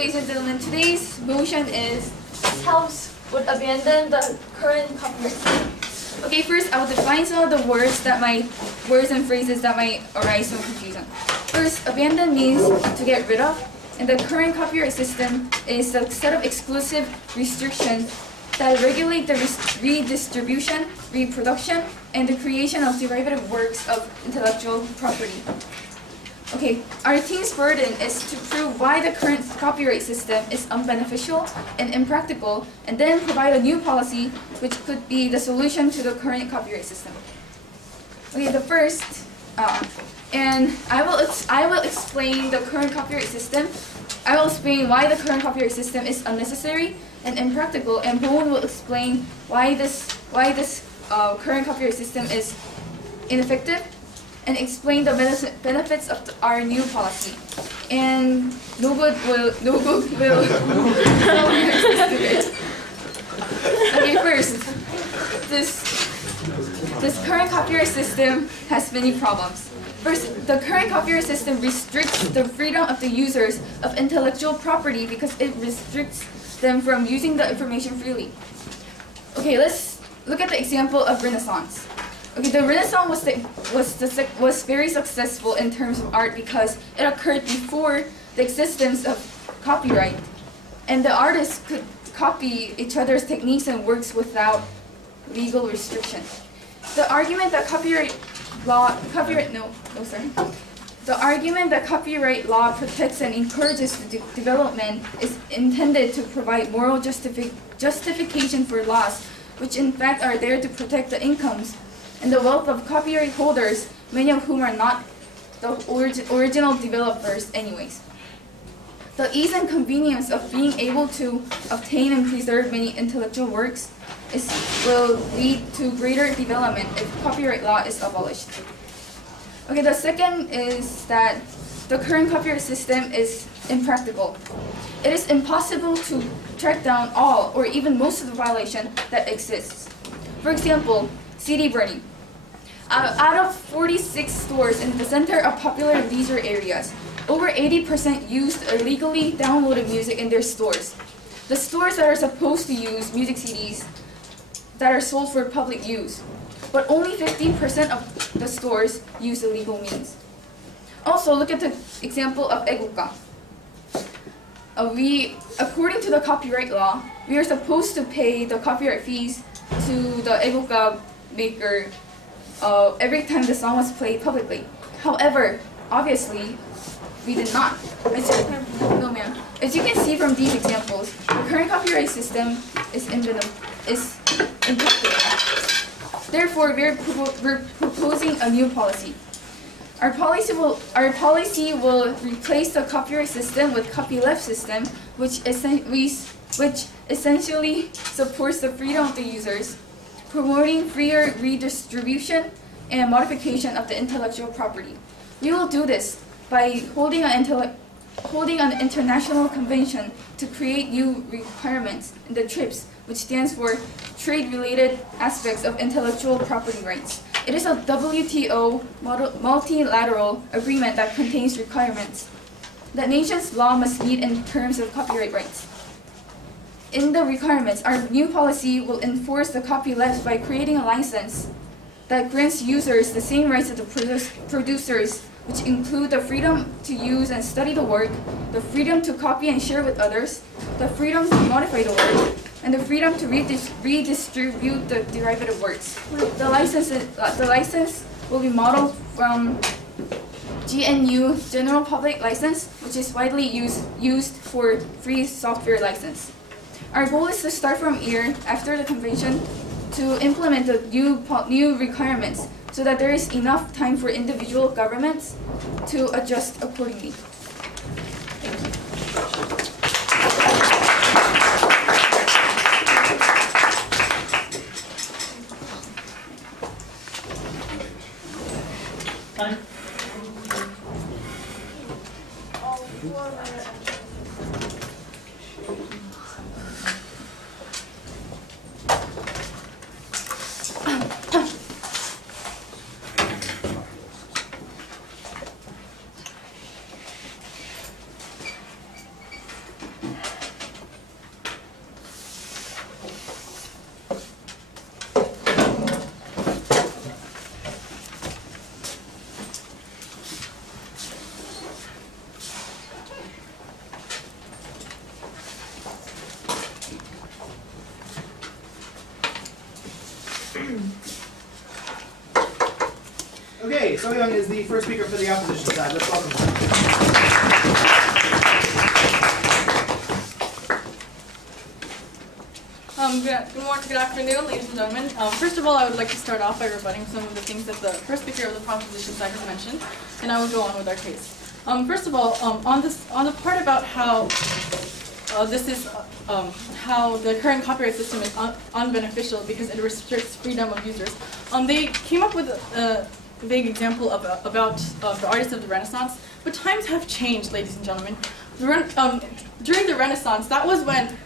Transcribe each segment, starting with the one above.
ladies and gentlemen, today's motion is House would abandon the current copyright system. Okay, first I will define some of the words and phrases that might arise some confusion. First, abandon means to get rid of, and the current copyright system is a set of exclusive restrictions that regulate the redistribution, reproduction, and the creation of derivative works of intellectual property. Okay, our team's burden is to prove why the current copyright system is unbeneficial and impractical, and then provide a new policy which could be the solution to the current copyright system. Okay, the first, and I will explain the current copyright system. I will explain why the current copyright system is unnecessary and impractical, and Bowen will explain why this current copyright system is ineffective, and explain the benefits of our new policy. And Nobud will Okay, first, this current copyright system has many problems. First, the current copyright system restricts the freedom of the users of intellectual property because it restricts them from using the information freely. Okay, let's look at the example of Renaissance. Okay, the Renaissance was very successful in terms of art because it occurred before the existence of copyright, and the artists could copy each other's techniques and works without legal restriction. The argument that copyright law protects and encourages the development is intended to provide moral justification for laws, which in fact are there to protect the incomes and the wealth of copyright holders, many of whom are not the original developers anyways. The ease and convenience of being able to obtain and preserve many intellectual works will lead to greater development if copyright law is abolished. Okay, the second is that the current copyright system is impractical. It is impossible to track down all or even most of the violation that exists. For example, CD burning. Out of 46 stores in the center of popular leisure areas, over 80% used illegally downloaded music in their stores. The stores that are supposed to use music CDs that are sold for public use, but only 15% of the stores use illegal means. Also, look at the example of 애국가. According to the copyright law, we are supposed to pay the copyright fees to the 애국가 maker every time the song was played publicly. However, obviously, we did not. As you can see from these examples, the current copyright system is impractical. Therefore, we're proposing a new policy. Our policy will replace the copyright system with copyleft system, which essentially supports the freedom of the users, promoting freer redistribution and modification of the intellectual property. We will do this by holding an international convention to create new requirements in the TRIPS, which stands for Trade-Related Aspects of Intellectual Property Rights. It is a WTO multilateral agreement that contains requirements that nations' law must meet in terms of copyright rights. In the requirements, our new policy will enforce the copyleft by creating a license that grants users the same rights as the producers, which include the freedom to use and study the work, the freedom to copy and share with others, the freedom to modify the work, and the freedom to redistribute the derivative works. The license will be modeled from GNU General Public License, which is widely used for free software license. Our goal is to start from here after the convention to implement the new requirements so that there is enough time for individual governments to adjust accordingly. Okay, So Young is the first speaker for the opposition side. Let's welcome him. Good afternoon, ladies and gentlemen. First of all, I would like to start off by rebutting some of the things that the first speaker of the proposition side has mentioned, and I will go on with our case. First of all, on the part about how how the current copyright system is unbeneficial because it restricts freedom of users, they came up with a vague example about the artists of the Renaissance. But times have changed, ladies and gentlemen. During the Renaissance, that was when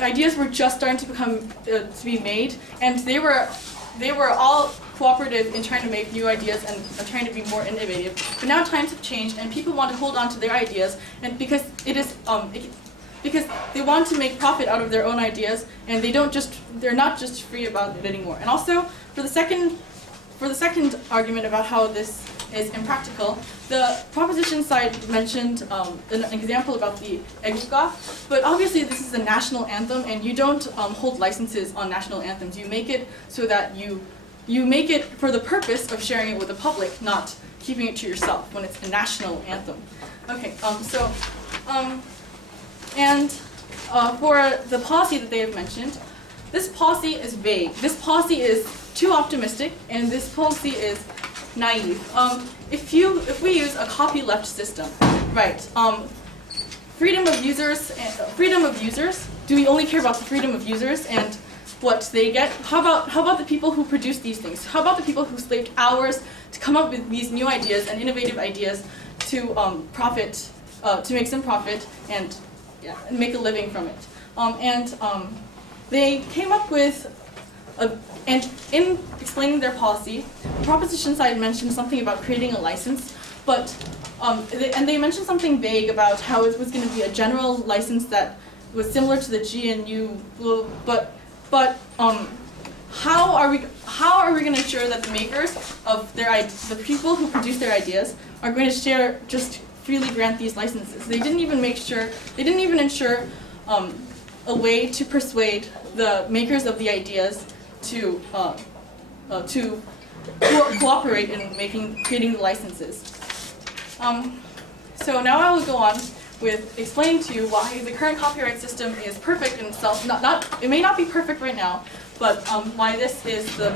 ideas were just starting to become to be made, and they were all cooperative in trying to make new ideas and trying to be more innovative. But now times have changed, and people want to hold on to their ideas, and because because they want to make profit out of their own ideas, and they're not just free about it anymore. And also, for the second argument about how this is impractical, the proposition side mentioned an example about the Egukka, but obviously this is a national anthem, and you don't hold licenses on national anthems. You make it so that you make it for the purpose of sharing it with the public, not keeping it to yourself when it's a national anthem. Okay, for the policy that they have mentioned, this policy is vague. This policy is too optimistic, and this policy is naive. If we use a copyleft system, right? Freedom of users. Do we only care about the freedom of users and what they get? How about the people who produce these things? How about the people who slaved hours to come up with these new ideas and innovative ideas to to make some profit and make a living from it? They came up with and in explaining their policy, the proposition side mentioned something about creating a license, but they mentioned something vague about how it was going to be a general license that was similar to the GNU, but how are we going to ensure that the makers of the people who produce their ideas are going to just freely grant these licenses? They didn't even ensure a way to persuade the makers of the ideas to cooperate in creating the licenses. So now I will go on with explaining to you why the current copyright system is perfect in itself. It may not be perfect right now, but why this is the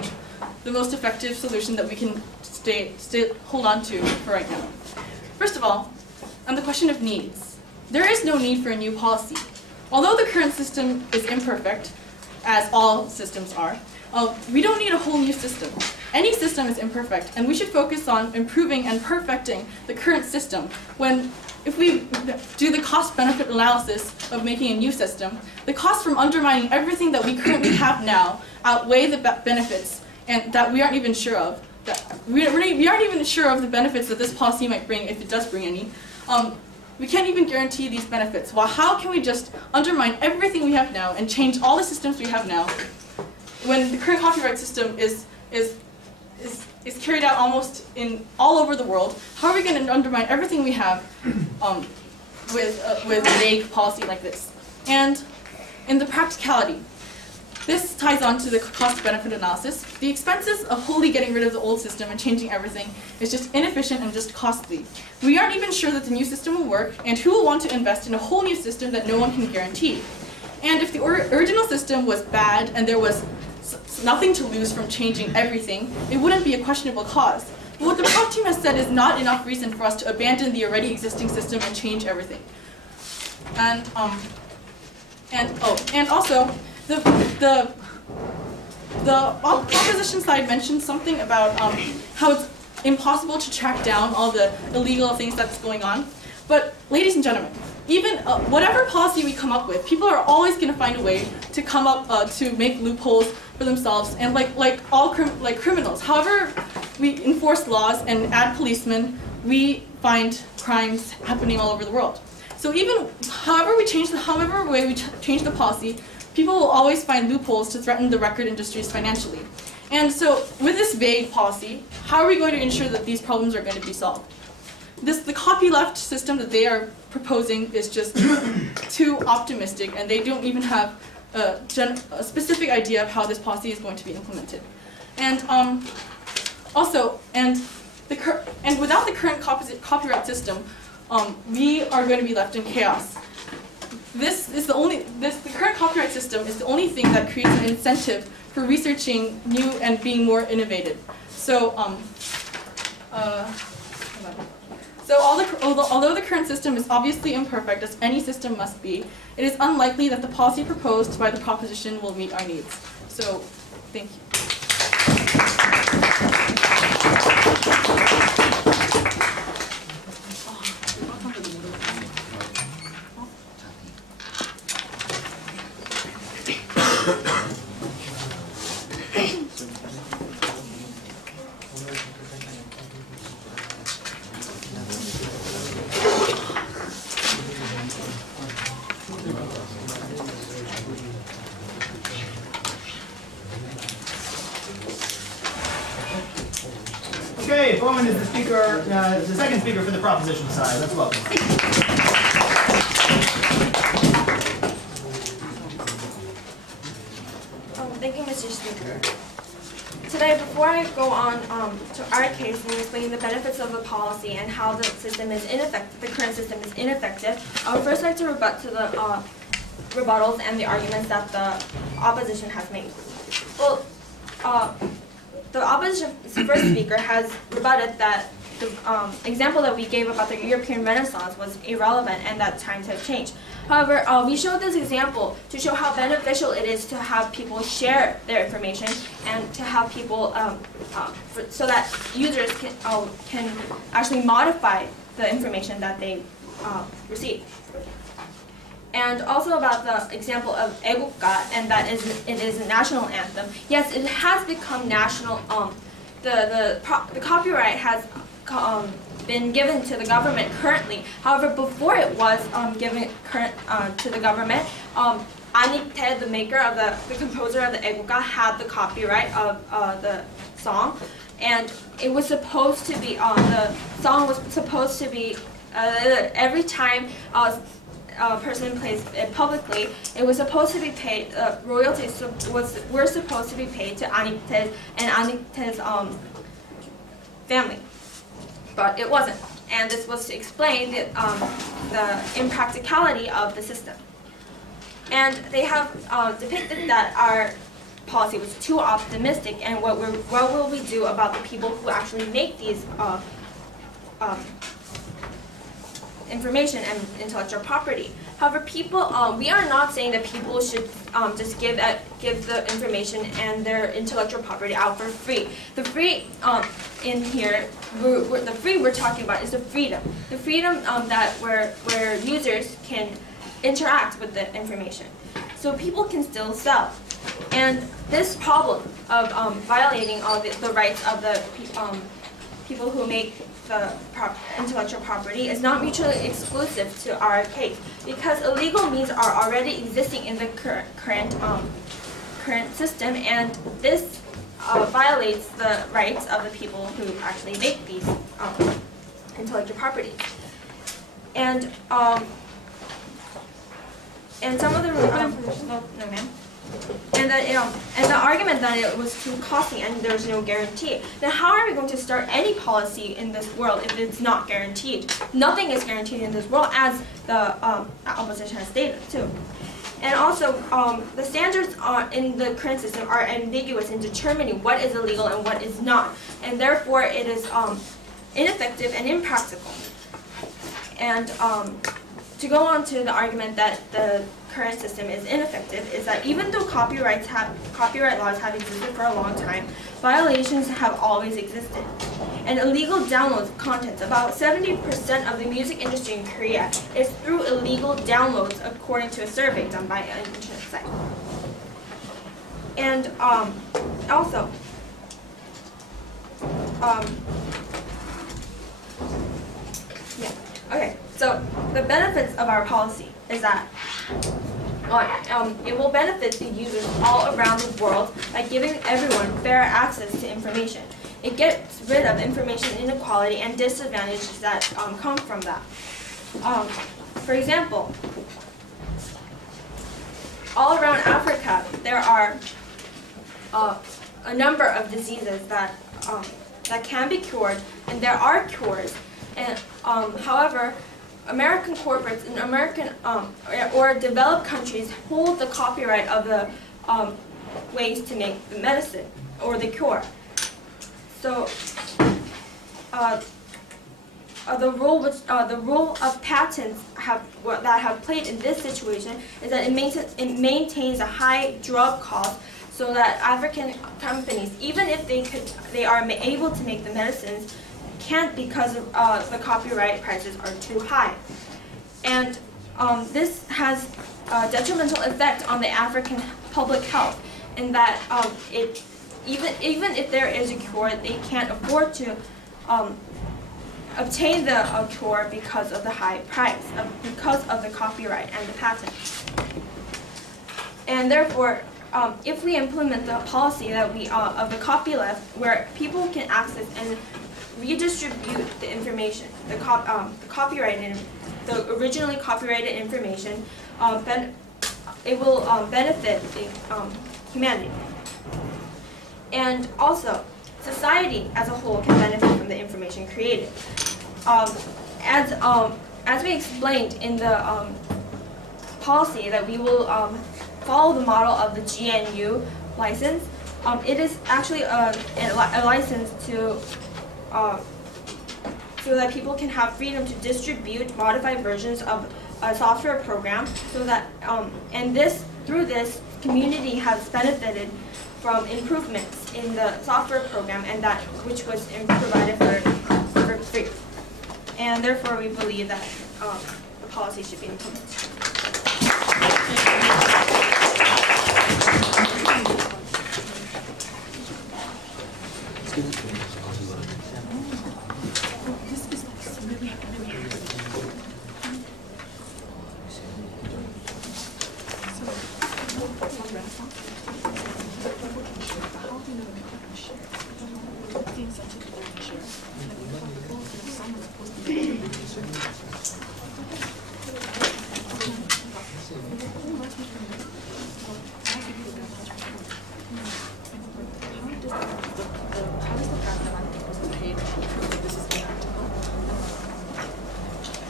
most effective solution that we can hold on to for right now. First of all, on the question of needs, there is no need for a new policy. Although the current system is imperfect, as all systems are, we don't need a whole new system. Any system is imperfect, and we should focus on improving and perfecting the current system. If we do the cost-benefit analysis of making a new system, the costs from undermining everything that we currently have now outweigh the benefits, and that we aren't even sure of. We aren't even sure of the benefits that this policy might bring, if it does bring any. We can't even guarantee these benefits. Well, how can we just undermine everything we have now and change all the systems we have now when the current copyright system is carried out almost all over the world? How are we going to undermine everything we have with a vague policy like this? And in the practicality, this ties on to the cost-benefit analysis. The expenses of wholly getting rid of the old system and changing everything is just inefficient and just costly. We aren't even sure that the new system will work, and who will want to invest in a whole new system that no one can guarantee? And if the original system was bad and there was nothing to lose from changing everything, it wouldn't be a questionable cause. But what the prop team has said is not enough reason for us to abandon the already existing system and change everything. And also, the proposition side mentioned something about how it's impossible to track down all the illegal things that's going on. But ladies and gentlemen, even whatever policy we come up with, people are always going to find a way to come up to make loopholes for themselves, and like criminals. However we enforce laws and add policemen, we find crimes happening all over the world. So even however way we change the policy, people will always find loopholes to threaten the record industries financially. And so with this vague policy, how are we going to ensure that these problems are going to be solved? The copyleft system that they are proposing is just too optimistic, and they don't even have a specific idea of how this policy is going to be implemented. And and without the current copyright system, we are going to be left in chaos. The current copyright system is the only thing that creates an incentive for researching new and being more innovative. So, although the current system is obviously imperfect, as any system must be, it is unlikely that the policy proposed by the proposition will meet our needs. So, thank you. Okay, Bowman is the speaker, the second speaker for the proposition side. Let's welcome him. Thank you, Mr. Speaker. Today, before I go on to our case and explain the benefits of the policy and how the system is ineffective, the current system is ineffective, I would first like to rebut to the rebuttals and the arguments that the opposition has made. Well, the opposition's first speaker has rebutted that the example that we gave about the European Renaissance was irrelevant and that times have changed. However, we showed this example to show how beneficial it is to have people share their information and to have people, so that users can actually modify the information that they receive. And also about the example of 애국가, and that it is a national anthem. Yes, it has become national. The copyright has been given to the government currently. However, before it was given to the government, Anik-tae, the maker of the composer of the 애국가, had the copyright of the song, and it was supposed to be the song was supposed to be every time a person plays it publicly, it was supposed to be paid. Royalties were supposed to be paid to Anik-tae and Anik-tae's family, but it wasn't. And this was to explain the impracticality of the system. And they have depicted that our policy was too optimistic, and what will we do about the people who actually make these information and intellectual property. However, we are not saying that people should just give the information and their intellectual property out for free. The free in here, the free we're talking about is the freedom that where users can interact with the information, so people can still sell. And this problem of violating all the rights of the people who make the intellectual property is not mutually exclusive to our case, because illegal means are already existing in the current system, and this violates the rights of the people who actually make these intellectual property. And some of the no, ma'am. And the argument that it was too costly and there's no guarantee. Then how are we going to start any policy in this world if it's not guaranteed? Nothing is guaranteed in this world, as the opposition has stated too. And also, the standards in the current system are ambiguous in determining what is illegal and what is not, and therefore it is ineffective and impractical. And to go on to the argument that the current system is ineffective, is that even though copyright laws have existed for a long time, violations have always existed. And illegal downloads of content, about 70% of the music industry in Korea is through illegal downloads, according to a survey done by an internet site. And also, okay, so the benefits of our policy is that it will benefit the users all around the world by giving everyone fair access to information. It gets rid of information inequality and disadvantages that come from that. For example, all around Africa, there are a number of diseases that can be cured and there are cures. And however, American corporates in American or developed countries hold the copyright of the ways to make the medicine or the cure. So the role of patents that have played in this situation is that it maintains a high drug cost, so that African companies, even if they are able to make the medicines, can't because of the copyright prices are too high. And this has a detrimental effect on the African public health, in that even if there is a cure, they can't afford to obtain the cure because of the high price, because of the copyright and the patent. And therefore, if we implement the policy that we of the copyleft, where people can access and redistribute the information, the originally copyrighted information, it will benefit humanity. And also, society as a whole can benefit from the information created. As we explained in the policy that we will follow the model of the GNU license, it is actually a license to so that people can have freedom to distribute modified versions of a software program, so that through this community has benefited from improvements in the software program, and that which was provided for free. And therefore, we believe that the policy should be implemented.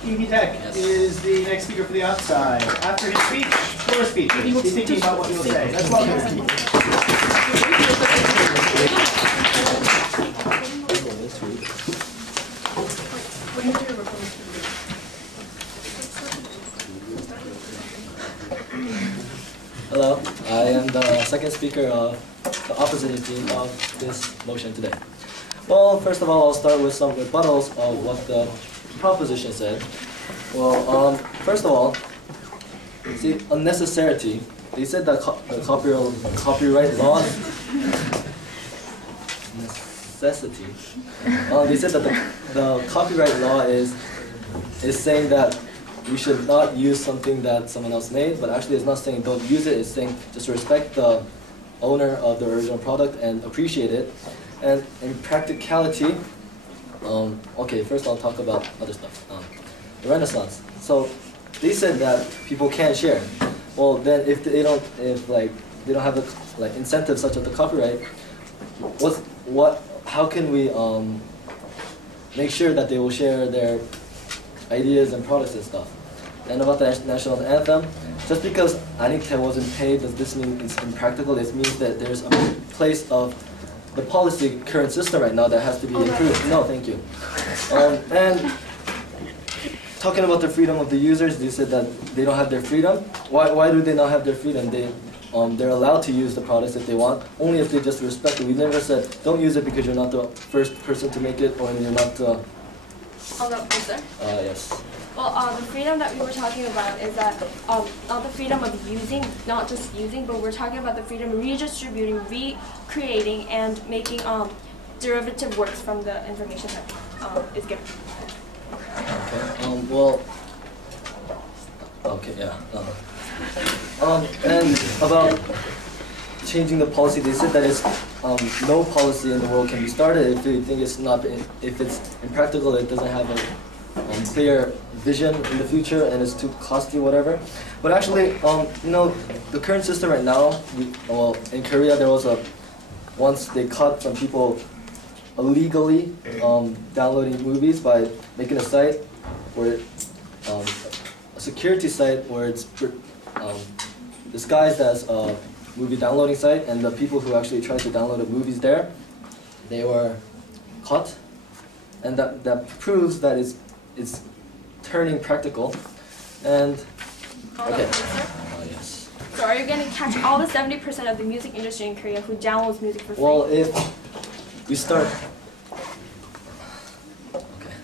EV Tech is the next speaker for the outside. After his speech, your speech. Be thinking about what you'll say. Let's welcome him. Hello, I am the second speaker of the opposition team of this motion today. Well, first of all, I'll start with some rebuttals of what the proposition said. Well, first of all, see, unnecessity. They said that copyright law necessity. They said that the copyright law is saying that you should not use something that someone else made, but actually it's not saying don't use it. It's saying just respect the owner of the original product and appreciate it. And in practicality, okay, first I'll talk about other stuff. The Renaissance. So they said that people can't share. Well, then if they don't have the incentives such as the copyright, how can we make sure that they will share their ideas and products and stuff? And about the national anthem, just because Anita wasn't paid, does this mean it's impractical? It means that there's a place of the policy current system right now that has to be improved. No, thank you. And talking about the freedom of the users, they said that they don't have their freedom. Why do they not have their freedom? They're allowed to use the products if they want, only if they just respect it. We never said don't use it because you're not the first person to make it, or you're not the... Yes. Well, the freedom that we were talking about is that not the freedom of using, not just using, but we're talking about the freedom of redistributing, recreating, and making derivative works from the information that is given. Okay. Well. Okay. Yeah. And about changing the policy, they said that it's no policy in the world can be started if they think it's not, if it's impractical, it doesn't have a clear vision in the future and it's too costly, whatever. But actually, the current system right now, in Korea there was once they caught some people illegally downloading movies by making a site where a security site where it's disguised as a movie downloading site, and the people who actually tried to download the movies there, they were caught, and that proves that it's turning practical. And okay. Yes. So are you going to catch all the 70% of the music industry in Korea who downloads music for free? Well, if we start. Okay.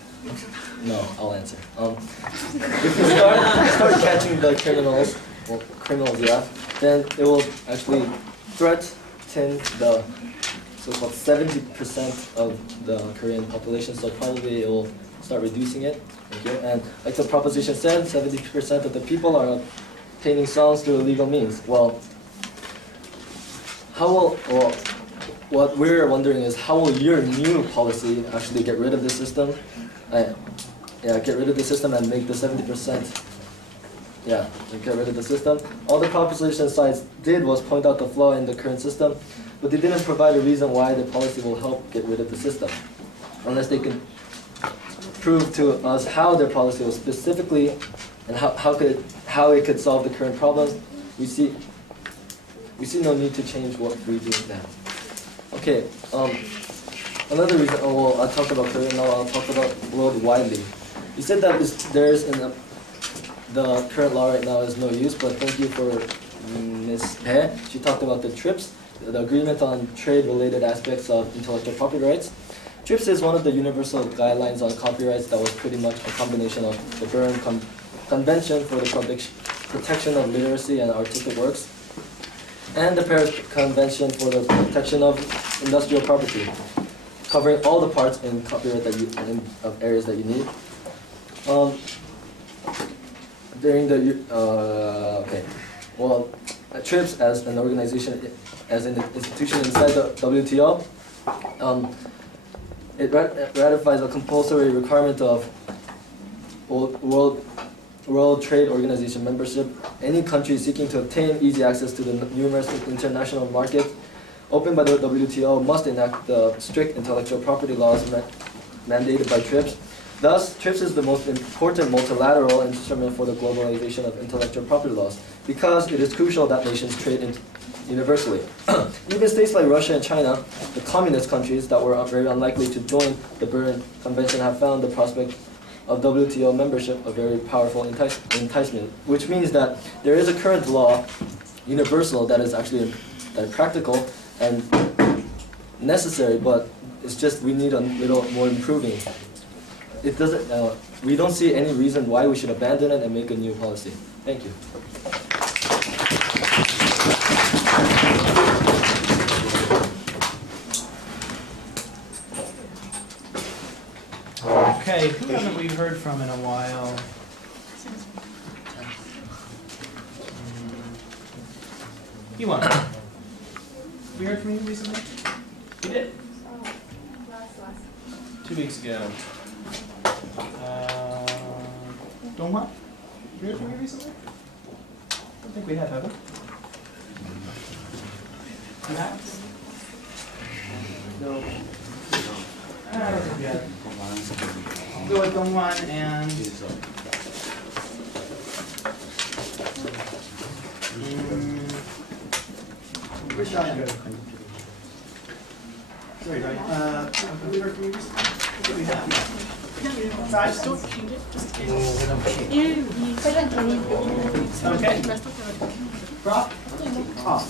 No, I'll answer. If we start catching the criminals, yeah, then it will actually threaten the so-called 70% of the Korean population. So probably it will start reducing it. Okay? And like the proposition said, 70% of the people are obtaining songs through illegal means. Well, what we're wondering is how will your new policy actually get rid of the system? Get rid of the system and make the 70%. Yeah, get rid of the system. All the proposition sides did was point out the flaw in the current system, but they didn't provide a reason why the policy will help get rid of the system, unless they can prove to us how their policy was specifically and how it could solve the current problems. We see no need to change what we do now. Okay. Another reason. I'll talk about Korea now. I'll talk about worldwidely. You said that the current law right now is no use, but thank you for Ms. Bae. She talked about the TRIPS, the Agreement on Trade-Related Aspects of Intellectual Property Rights. TRIPS is one of the universal guidelines on copyrights that was pretty much a combination of the Berne Convention for the Protection of Literacy and Artistic Works and the Paris Convention for the Protection of Industrial Property, covering all the parts in copyright of areas that you need. During the TRIPS as an organization, as an institution inside the WTO, it ratifies a compulsory requirement of World Trade Organization membership. Any country seeking to obtain easy access to the numerous international markets opened by the WTO must enact the strict intellectual property laws mandated by TRIPS. Thus, TRIPS is the most important multilateral instrument for the globalization of intellectual property laws because it is crucial that nations trade universally. Even states like Russia and China, the communist countries that were very unlikely to join the Berne Convention, have found the prospect of WTO membership a very powerful enticement, which means that there is a current law, universal, that is actually practical and necessary, but it's just we need a little more improving. It doesn't. We don't see any reason why we should abandon it and make a new policy. Thank you. Okay, who haven't we heard from in a while? Iwan. We heard from you recently? You did? Last. 2 weeks ago. Donghwan? We heard from you recently? I don't think we have we? You have? No. I don't think we have. I'll go with Donghwan and... Where's Shia? Sorry, Ryan. Have we heard from you recently? I think we have. Just don't change it. Just change it. Okay. Prop? Off.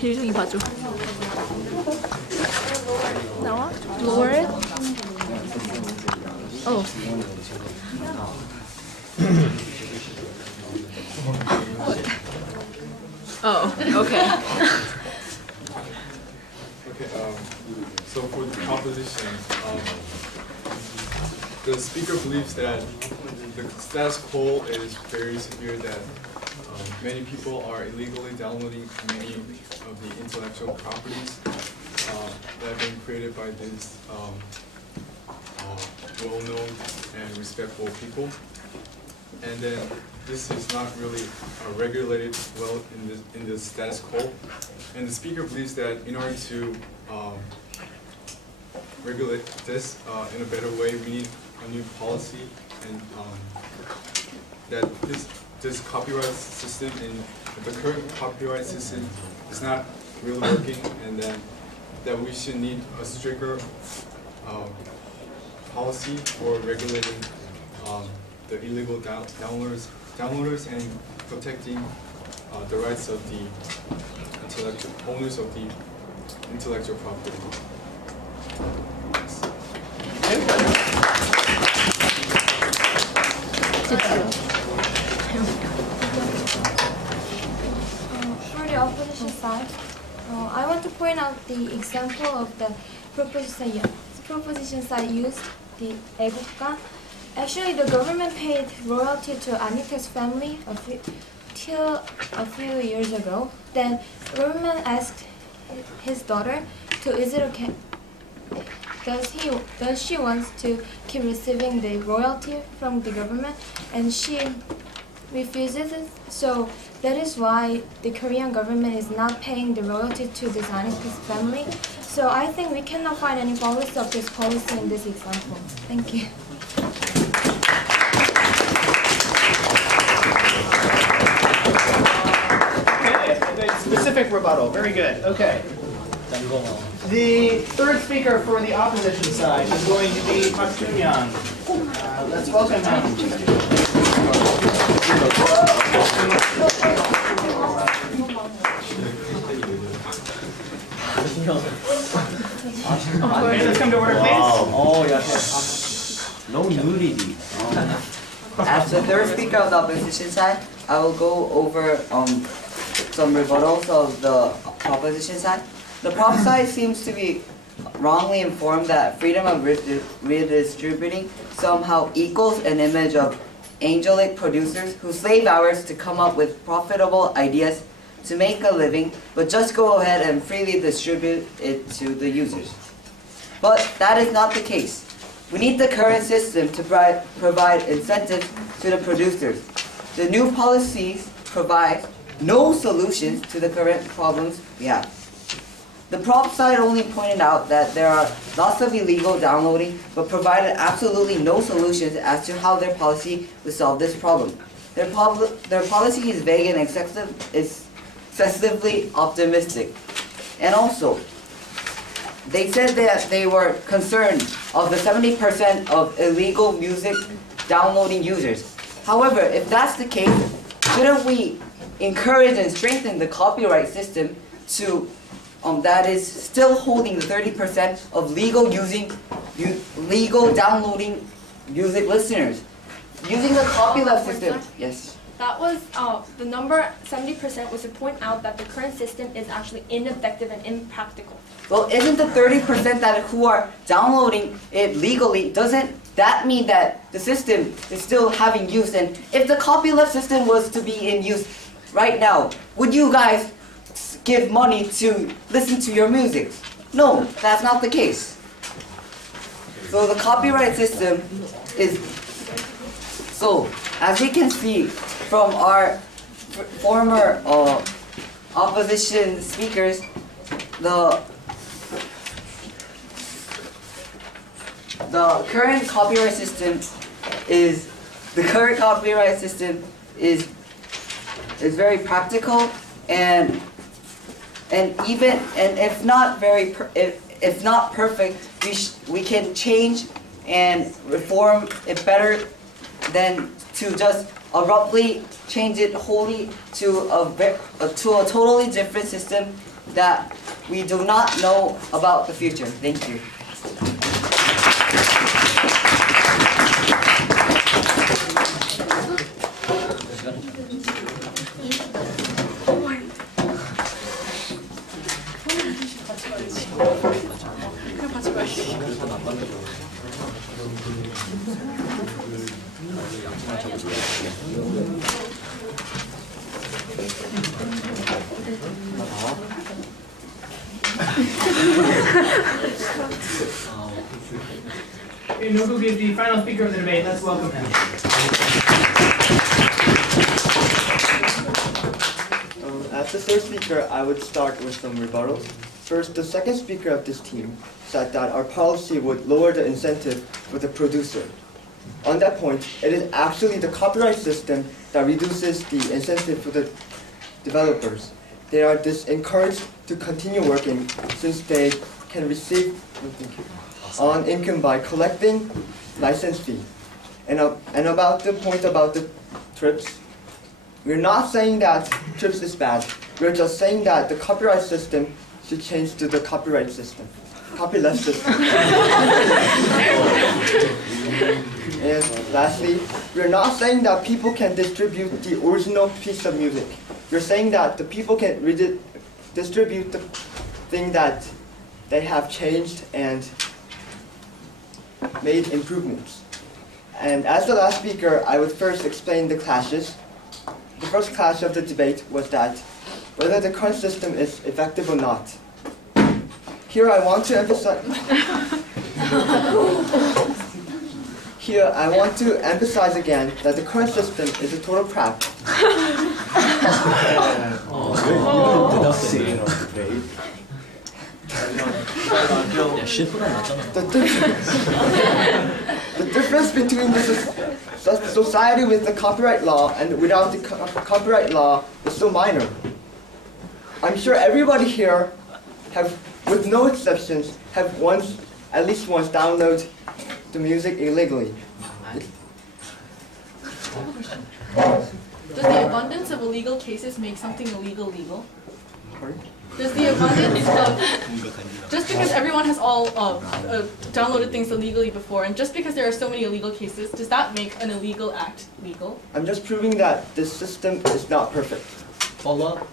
빌중이 봐줘. 나와? Lower it? Oh. Oh, okay. Okay, so for the proposition, the speaker believes that the status quo is very severe, that many people are illegally downloading many of the intellectual properties. have been created by these well-known and respectful people. And then this is not really regulated well in the status quo. And the speaker believes that in order to regulate this in a better way, we need a new policy, and that this copyright system and the current copyright system is not really working, and then that we should need a stricter policy for regulating the illegal downloaders and protecting the rights of the owners of the intellectual property. For the opposition side, I want to point out the example of the proposition side used, the 애국가. Actually, the government paid royalty to Anita's family till a few years ago. Then, government asked his daughter to does she want to keep receiving the royalty from the government, and she refuses it. So that is why the Korean government is not paying the royalty to this Anita's family. So I think we cannot find any policy of this policy in this example. Thank you. Specific rebuttal. Very good. Okay. The third speaker for the opposition side is going to be Park Jun-young. Let's welcome him. Okay, let's come to order, please. No nudity. As the third speaker of the opposition side, I will go over some rebuttals of the opposition side. The prop side seems to be wrongly informed that freedom of redistributing somehow equals an image of angelic producers who slave hours to come up with profitable ideas to make a living, but just go ahead and freely distribute it to the users. But that is not the case. We need the current system to provide incentives to the producers. The new policies provide no solutions to the current problems we have. The prop side only pointed out that there are lots of illegal downloading, but provided absolutely no solutions as to how their policy would solve this problem. Their policy is vague and excessively optimistic. And also, they said that they were concerned of the 70% of illegal music downloading users. However, if that's the case, shouldn't we encourage and strengthen the copyright system to that is still holding the 30% of legal downloading music listeners? Using the copyleft system, yes. That was the number 70% was to point out that the current system is actually ineffective and impractical. Well, isn't the 30% that who are downloading it legally, doesn't that mean that the system is still having use? And if the copyleft system was to be in use right now, would you guys give money to listen to your music? No, that's not the case. So the copyright system is, so as we can see from our former opposition speakers, the current copyright system is very practical, and if not perfect, we can change and reform it better than to just abruptly change it wholly to a totally different system that we do not know about the future. Thank you. Okay, Noguchi is the final speaker of the debate. Let's welcome him. As the third speaker, I would start with some rebuttals. First, the second speaker of this team said that our policy would lower the incentive for the producer. On that point, it is actually the copyright system that reduces the incentive for the developers. They are encouraged to continue working since they can receive on income by collecting license fee. And about the point about the TRIPS, we're not saying that TRIPS is bad. We're just saying that the copyright system should change to the copyleft system. And lastly, we're not saying that people can distribute the original piece of music. We're saying that the people can distribute the thing that they have changed and made improvements. And as the last speaker, I would first explain the clashes. The first clash of the debate was that whether the current system is effective or not. Here I want to emphasize again that the current system is a total crap. The difference between the society with the copyright law and without the copyright law is so minor. I'm sure everybody here have, with no exceptions, have at least once downloaded the music illegally. Does the abundance of illegal cases make something illegal legal? Does the abundance of, just because everyone has all downloaded things illegally before, and just because there are so many illegal cases, does that make an illegal act legal? I'm just proving that this system is not perfect. Follow up?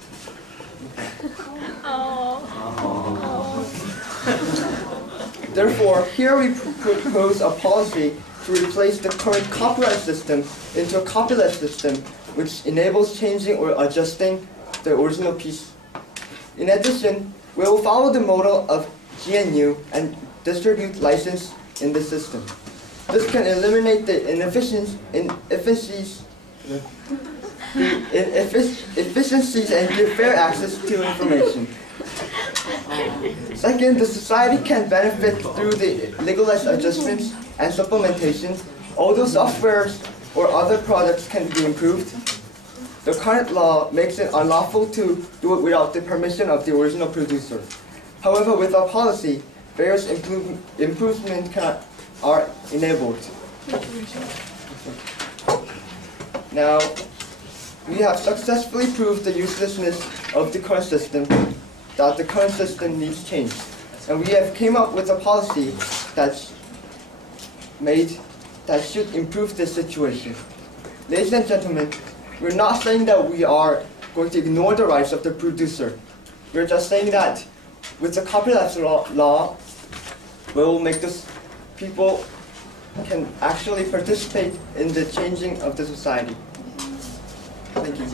Therefore, here we propose a policy to replace the current copyright system into a copyleft system, which enables changing or adjusting the original piece. In addition, we will follow the model of GNU and distribute license in the system. This can eliminate the inefficiencies and give fair access to information. Second, the society can benefit through the legalized adjustments and supplementation. Although softwares or other products can be improved, the current law makes it unlawful to do it without the permission of the original producer. However, with our policy, various improvements are enabled. Now, we have successfully proved the uselessness of the current system, that the current system needs change. And we have came up with a policy that should improve this situation. Ladies and gentlemen, we're not saying that we are going to ignore the rights of the producer. We're just saying that with the copyright law, we will make this people can actually participate in the changing of the society. Thank you.